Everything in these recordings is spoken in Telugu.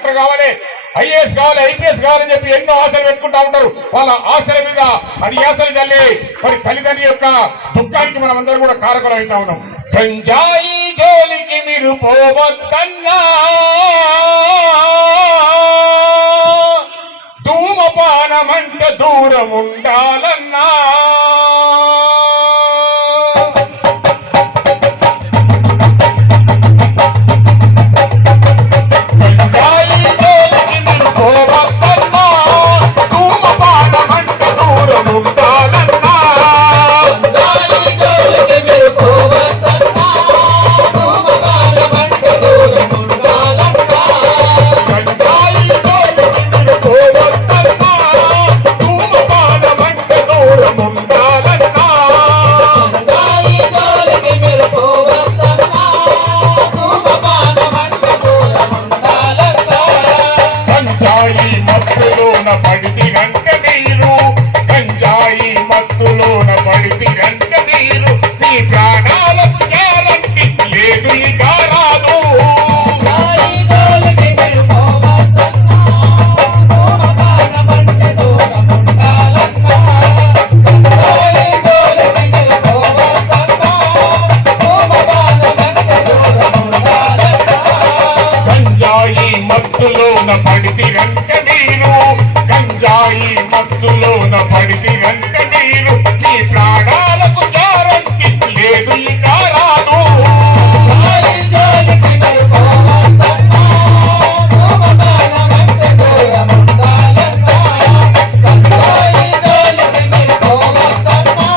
కలెక్టర్ కావాలి, ఐఏఎస్ కావాలి, ఐపీఎస్ కావాలని చెప్పి ఎన్నో ఆశలు పెట్టుకుంటా ఉంటారు. వాళ్ళ ఆశల మీద అది ఆశలు చల్లి మరి తల్లిదండ్రుల యొక్క దుఃఖానికి మనం అందరూ కూడా కారకులు అవుతా ఉన్నాం. గంజాయి జోలికి మీరు పోవద్దన్నా, ధూమపానమంటే దూరం ఉండాలన్నా, మత్తులోన పడితిరంట మీరు, గంజాయి మత్తులోన పడితిరంట మీరు, మీ ప్రాణాలకు గ్యారంటీ లేదు ఇక రాదు.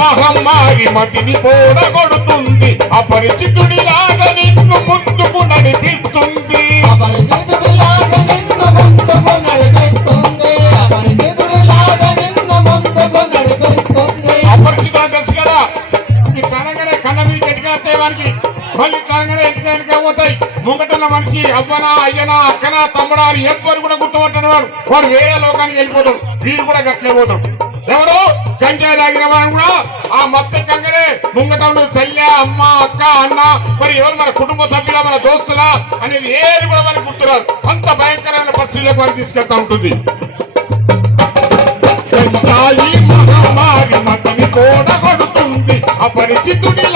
మహమ్మారి మతిని పోడగొడుతుంది, అపరిచితుడిలాగా నిన్ను ముందుకు నడిపిస్తుంది. అపరిచితులు తెలుసు కదా, ఈ తనగానే కన్న మీద ఎటుకతే వారికి మళ్ళీ తనగానే ఎటుకగా పోతాయి. ముంగటన్న మనిషి అవ్వనా అయ్యనా అక్కనా తమ్ముడా అని ఎవ్వరు కూడా గుర్తుపట్టని వాడు వేరే లోకానికి వెళ్ళిపోతాడు. వీడు కూడా గట్లే పోతాడు. ఎవరు గంజాయి తాగిన వాడు కూడా ఆ మత్తు కంగనే ముంగటంలో తల్లి అమ్మ అక్క అన్న మరి ఎవరు మన కుటుంబ సభ్యుల మన దోస్తులా అనేది ఏది కూడా మనకు గుర్తురాదు. అంత భయంకరమైన పరిస్థితులకు వారికి తీసుకెళ్తా ఉంటుంది. గంజాయి మహమ్మారి మతిని కూడగొడుతుంది, అపరిచితుడి